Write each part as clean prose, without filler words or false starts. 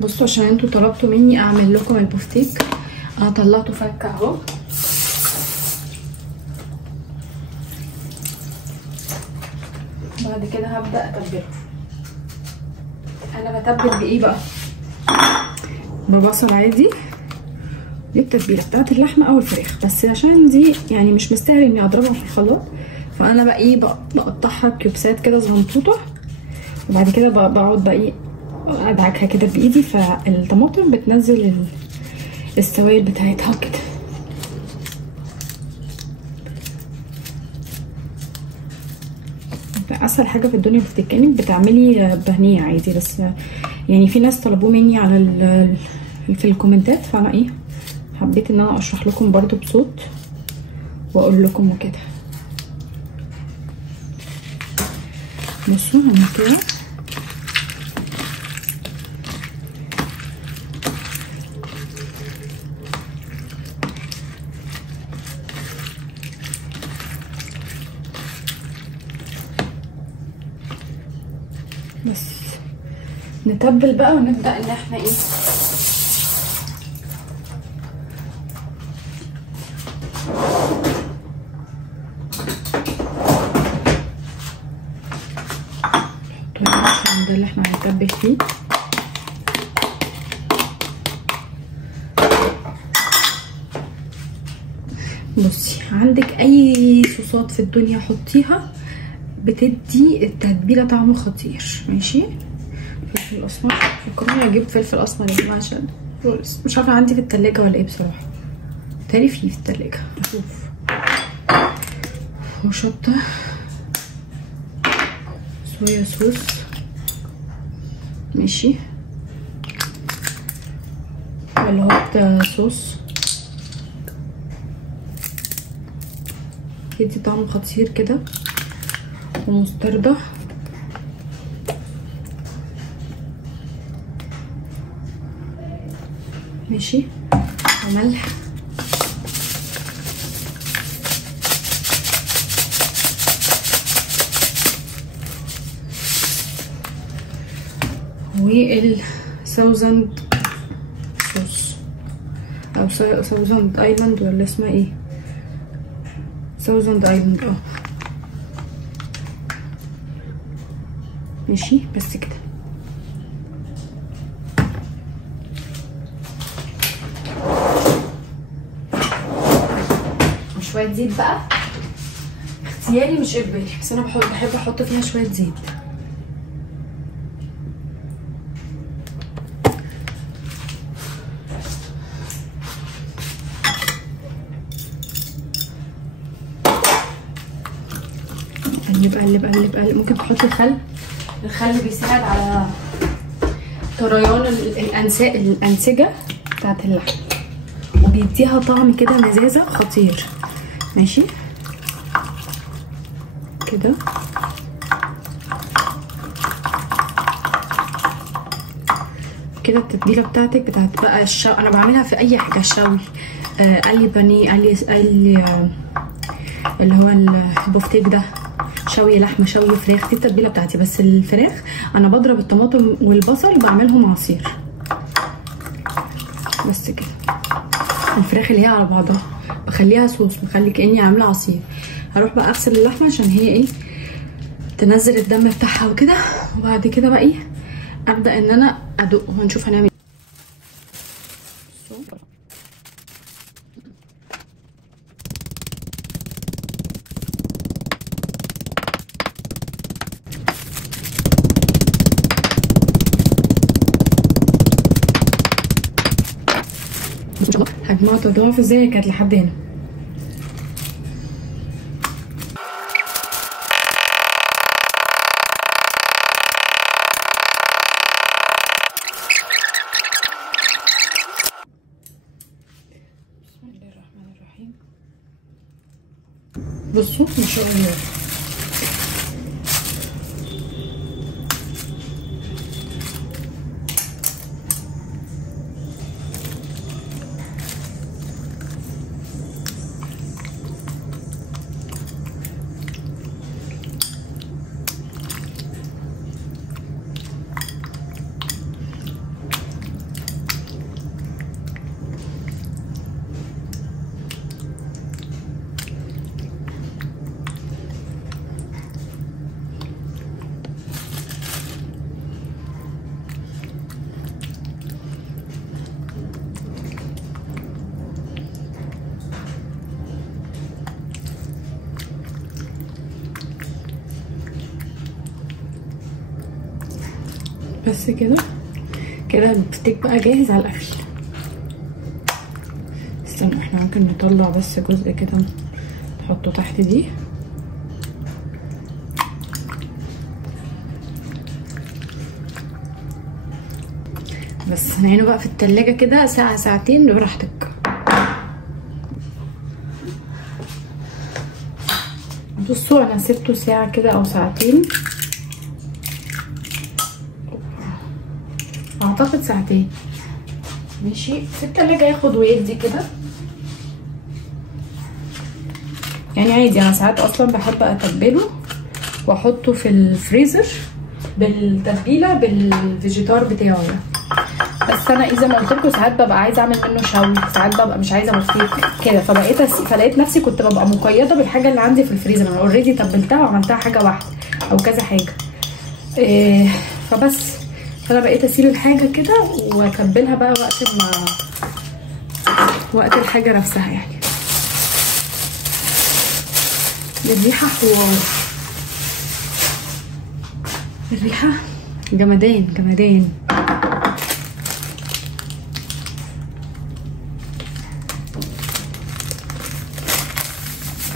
بصوا عشان انتوا طلبتوا مني اعمل لكم البفتيك، انا طلعته فكه اهو. بعد كده هبدا اتبله. انا بتبل بايه بقى؟ ببصل عادي. دي التتبيله بتاعت اللحمه او الفراخ، بس عشان دي يعني مش مستاهل اني اضربها في الخلاط، فانا بقى ايه بقطعها كيوبسات كده صغنطوطه، وبعد كده بقعد بقى ايه ادعكها كده بايدي، فالطماطم بتنزل السوائل بتاعتها كده. اسهل حاجه في الدنيا بتتكلم بتعملي بانيه عادي، بس يعني في ناس طلبوه مني على في الكومنتات، فانا ايه حبيت ان انا اشرح لكم برضو بصوت واقول لكم وكده. بصوا هعمل كده بس. نتبل بقى ونبدأ ان احنا ايه ده اللي احنا هنتبل فيه. بصي عندك اي صوصات في الدنيا حطيها بتدي التتبيله طعمه خطير. ماشي. فلفل اسمر، فكروني اجيب فلفل اسمر يا جماعه عشان مش عارفه عندي في التلاجة ولا ايه بصراحه. تاني في التلاجة اشوف. وشطه، صويا صوص، ماشي، ولا هوت صوص يدي طعم خطير كده، ومستردة، ماشي، وملح، والساوزند صوص او ساوزند ايلاند ولا اسمها ايه، ساوزند ايلاند ماشي. بس كده. وشويه زيت بقى، اختياري مش اجباري، بس انا بحب احط فيها شويه زيت. قلب قلب قلب قلب. ممكن تحطي خل، الخل بيساعد على طريان الانسجه بتاعت اللحم، وبيديها طعم كده مزازه خطير. ماشي كده. كده التتبيله بتاعتك بتاعت بقى انا بعملها في اي حاجه، الشوي، قلي بانيه، قلي اللي هو البفتيك ده، شوي لحمه، شوي فراخ، دي التتبيله بتاعتي. بس الفراخ انا بضرب الطماطم والبصل بعملهم عصير بس كده. الفراخ اللي هي على بعضها بخليها صوص، بخلي كاني عامله عصير. هروح بقى اغسل اللحمه عشان هي ايه تنزل الدم بتاعها وكده، وبعد كده بقى ايه ابدا ان انا ادق ونشوف هنعمل. هجمعوا تضاعف ازاي كانت لحد هنا. بسم الله الرحمن الرحيم. بصوا ما شاء الله بس كده البفتيك بقى جاهز على الاكل. استنى احنا ممكن نطلع بس جزء كده نحطه تحت دي. بس هنعينه بقى في التلاجة كده ساعة ساعتين براحتك. بصوا انا سبته ساعة كده او ساعتين، اعتقد ساعتين ماشي في التلاجة، ياخد ويدي كده يعني عادي. انا ساعات اصلا بحب اتبله واحطه في الفريزر بالتتبيله بالفيجيتار بتاعه يعني. بس انا اذا ما قلت لكم ساعات ببقى عايزه اعمل منه شوي، ساعات ببقى مش عايزه بفتيك كده، فلقيت نفسي كنت ببقى مقيده بالحاجه اللي عندي في الفريزر. انا اوريدي تبلتها وعملتها حاجه واحده او كذا حاجه فبس فانا بقيت اسيب الحاجه كده واتبلها بقى وقت الحاجه نفسها يعني. الريحه حوار، الريحه جمدان جمدان.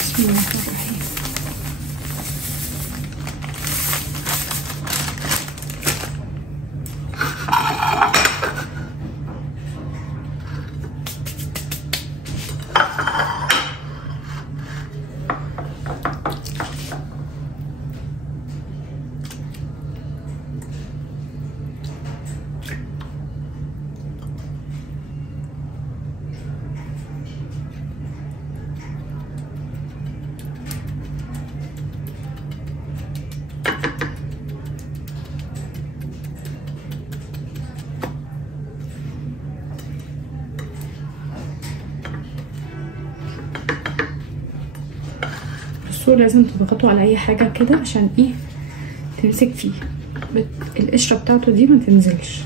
بسم الله الرحمن الرحيم. لازم تضغطوا على اي حاجه كده عشان ايه تمسك فيه، القشره بتاعته دي ما تنزلش.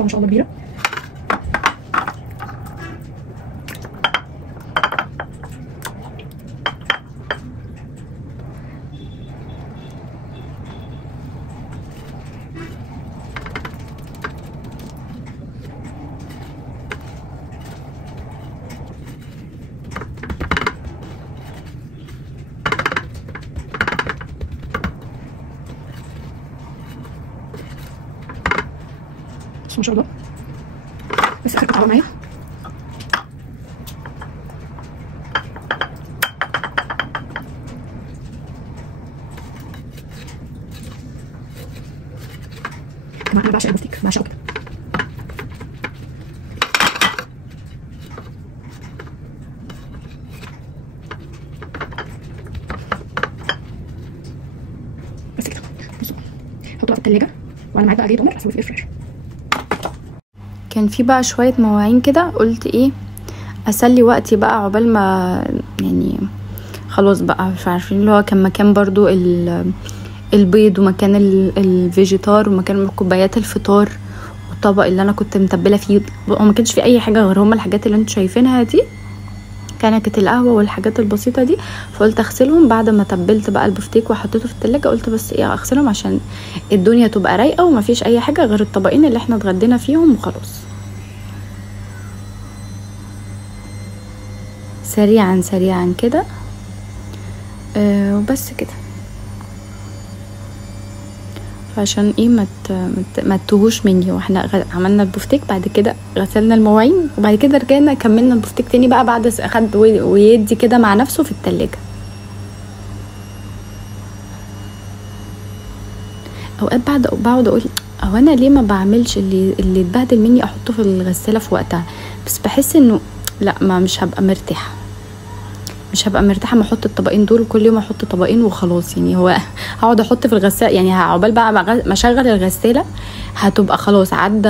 ما شاء الله كبيره. ما شاء الله. بس اخر قطعه معايا كمان. انا بعشق البفتيك، بعشقه كده. بس كده بصوا حطوها في التلاجة، وانا معايا بقى ليه تمر اسوي في الفريزر. كان في بقى شويه مواعين كده، قلت ايه اسلي وقتي بقى عقبال ما يعني خلاص بقى مش عارفين اللي هو كان مكان برضو البيض ومكان الفيجيتار ومكان كوبايات الفطار والطبق اللي انا كنت متبله فيه، وما كانش في اي حاجه غير هما الحاجات اللي انتوا شايفينها دي، كانت القهوه والحاجات البسيطه دي. فقلت اغسلهم بعد ما تبلت بقى البفتيك وحطيته في التلاجة. قلت بس ايه اغسلهم عشان الدنيا تبقى رايقه ومفيش اي حاجه غير الطبقين اللي احنا اتغدينا فيهم وخلاص. سريعا سريعا كده وبس كده، فعشان ايه ما تتوهوش مني. واحنا عملنا البفتيك، بعد كده غسلنا المواعين، وبعد كده رجعنا كملنا البفتيك تاني بقى بعد اخد ويدي كده مع نفسه في التلاجة. اوقات بقعد اقول او انا ليه ما بعملش اللي اتبهدل مني احطه في الغسالة في وقتها، بس بحس انه لا، ما مش هبقى مرتاحة. مش هبقى مرتاحه ما احط الطبقين دول كل يوم، احط طبقين وخلاص. يعني هو هقعد احط في الغساله، يعني عقبال بقى ما اشغل الغساله هتبقى خلاص عدى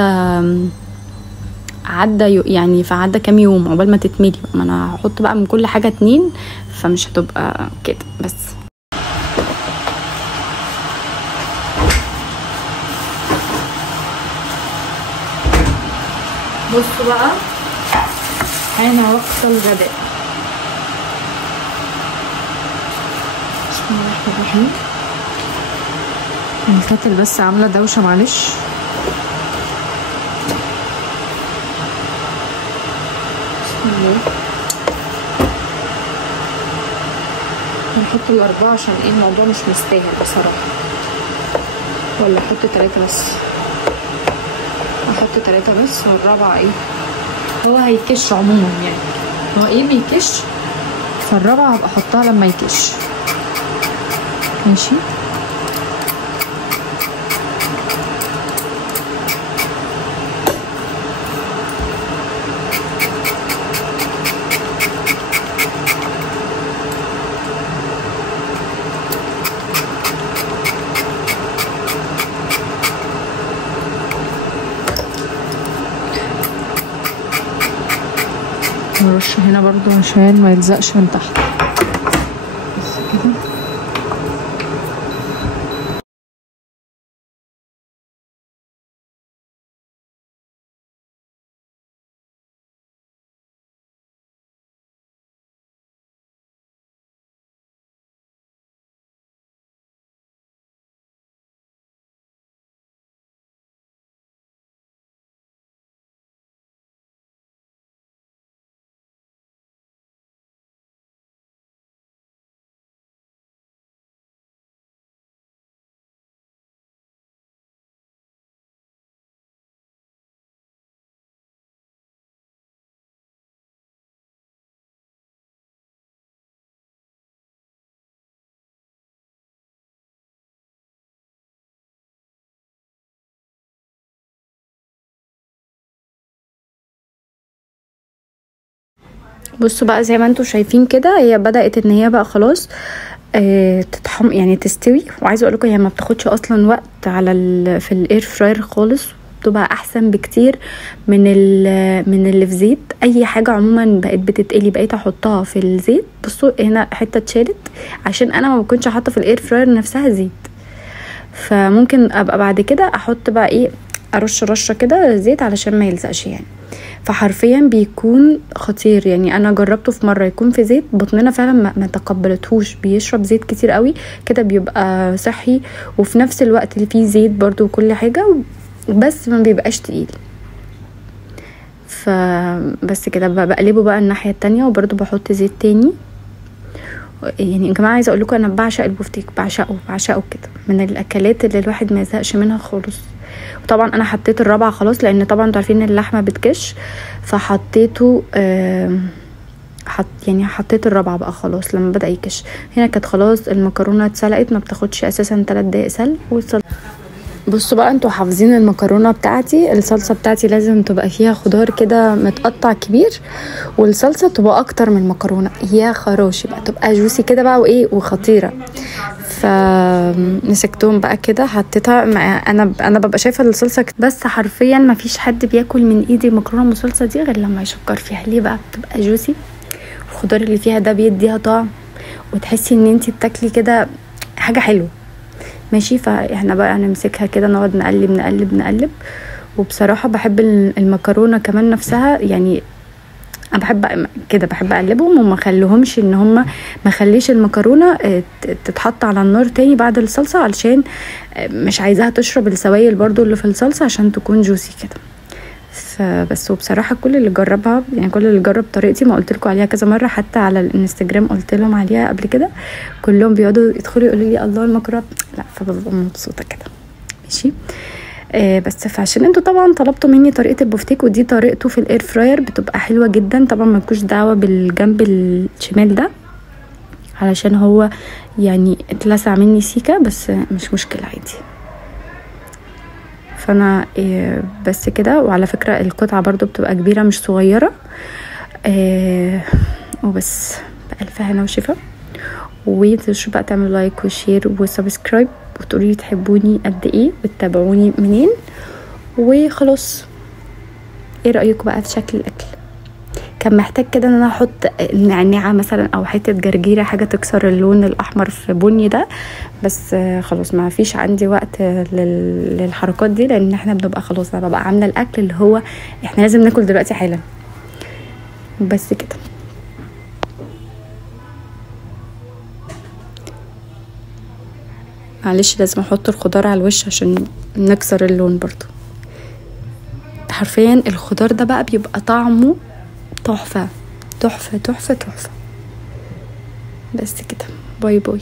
يعني، فعدى كام يوم عقبال ما تتملي. ما انا هحط بقى من كل حاجه 2، فمش هتبقى كده. بس بصوا بقى انا وقت الغداء. بسم الله الرحمن الرحيم. الكاتل بس عامله دوشه معلش. نحط ال4 عشان ايه الموضوع مش مستاهل بصراحه، ولا احط 3 بس؟ احط 3 بس والرابعه ايه هو هيكش عموما، يعني هو ايه بيكش، فالرابعه هبقى احطها لما يكش. ماشي. نرش هنا برضو عشان ما يلزقش من تحت. بس كده. بصوا بقى زي ما انتوا شايفين كده، هي بدأت ان هي بقى خلاص يعني تستوي. وعايزه اقول لكم هي ما بتاخدش اصلا وقت على في الاير فراير خالص، بتبقى احسن بكتير من اللي في زيت. اي حاجه عموما بقت بتتقلي بقيت احطها في الزيت. بصوا هنا حته اتشالت عشان انا ما كنتش حاطه في الاير فراير نفسها زيت، فممكن ابقى بعد كده احط بقى ايه، ارش رشه كده زيت علشان ما يلزقش يعني. فحرفيا بيكون خطير يعني. انا جربته في مره يكون في زيت، بطننا فعلا ما تقبلتهوش، بيشرب زيت كتير قوي كده، بيبقى صحي وفي نفس الوقت اللي فيه زيت برضو وكل حاجه، بس ما بيبقاش تقيل. فبس كده بقلبه بقى الناحيه التانية، وبرضو بحط زيت تاني. يعني يا جماعه عايزه اقول لكم انا بعشق البفتيك، بعشقه كده، من الاكلات اللي الواحد ما يزهقش منها خالص. وطبعا انا حطيت الرابعه خلاص، لان طبعا انتوا عارفين ان اللحمه بتكش، فحطيته يعني حطيت الرابعه بقى خلاص لما بدا يكش. هنا كانت خلاص المكرونه اتسلقت، ما بتاخدش اساسا 3 دقايق سلق. بصوا بقى انتوا حافظين المكرونه بتاعتي، الصلصه بتاعتي لازم تبقى فيها خضار كده متقطع كبير، والصلصه تبقى اكتر من المكرونه، يا خراشي بقى تبقى جوسي كده بقى وايه وخطيره. فمسكتهم بقى كده حطيتها. انا ببقى شايفه الصلصه بس حرفيا ما فيش حد بياكل من ايدي مكرونه بالصلصه دي غير لما يشكر فيها. ليه بقى؟ بتبقى جوسي، الخضار اللي فيها ده بيديها طعم، وتحسي ان انتي بتاكلي كده حاجه حلوه. ماشي. فاحنا بقى نمسكها كده نقعد نقلب. وبصراحه بحب المكرونه كمان نفسها، يعني انا بحب اقلبهم وما اخليهمش ان هم ما خليش المكرونه تتحط على النار تاني بعد الصلصه، علشان مش عايزاها تشرب السوائل برضو اللي في الصلصه عشان تكون جوسي كده. فبس. وبصراحه كل اللي جربها، يعني كل اللي جرب طريقتي، ما قلت لكم عليها كذا مره، حتى على الانستجرام قلت لهم عليها قبل كده، كلهم بيقعدوا يدخلوا يقولوا لي الله المكرونه، لا فببقى مبسوطه كده. ماشي. بس فعشان انتوا طبعا طلبتوا مني طريقه البفتيك، ودي طريقته في الاير فراير بتبقى حلوه جدا. طبعا مالكوش دعوه بالجنب الشمال ده علشان هو يعني اتلسع مني سيكه، بس مش مشكله عادي. فانا بس كده. وعلى فكره القطعه برضو بتبقى كبيره مش صغيره. وبس. بألف هنا وشفا. ومتنسوش بقى تعملوا لايك وشير وسبسكرايب وتقولي تحبوني قد ايه وتتابعوني منين. وخلاص، ايه رأيكم بقى في شكل الاكل؟ كان محتاج كده ان انا احط نعناع مثلا او حته جرجيره، حاجه تكسر اللون الاحمر في بني ده، بس خلاص ما فيش عندي وقت للحركات دي، لان احنا بنبقى خلاص انا ببقى عامله الاكل اللي هو احنا لازم ناكل دلوقتي حالا. بس كده. معلش لازم احط الخضار على الوش عشان نكسر اللون برضو. حرفيا الخضار ده بقى بيبقى طعمه تحفه تحفه تحفه تحفه. بس كده، باي باي.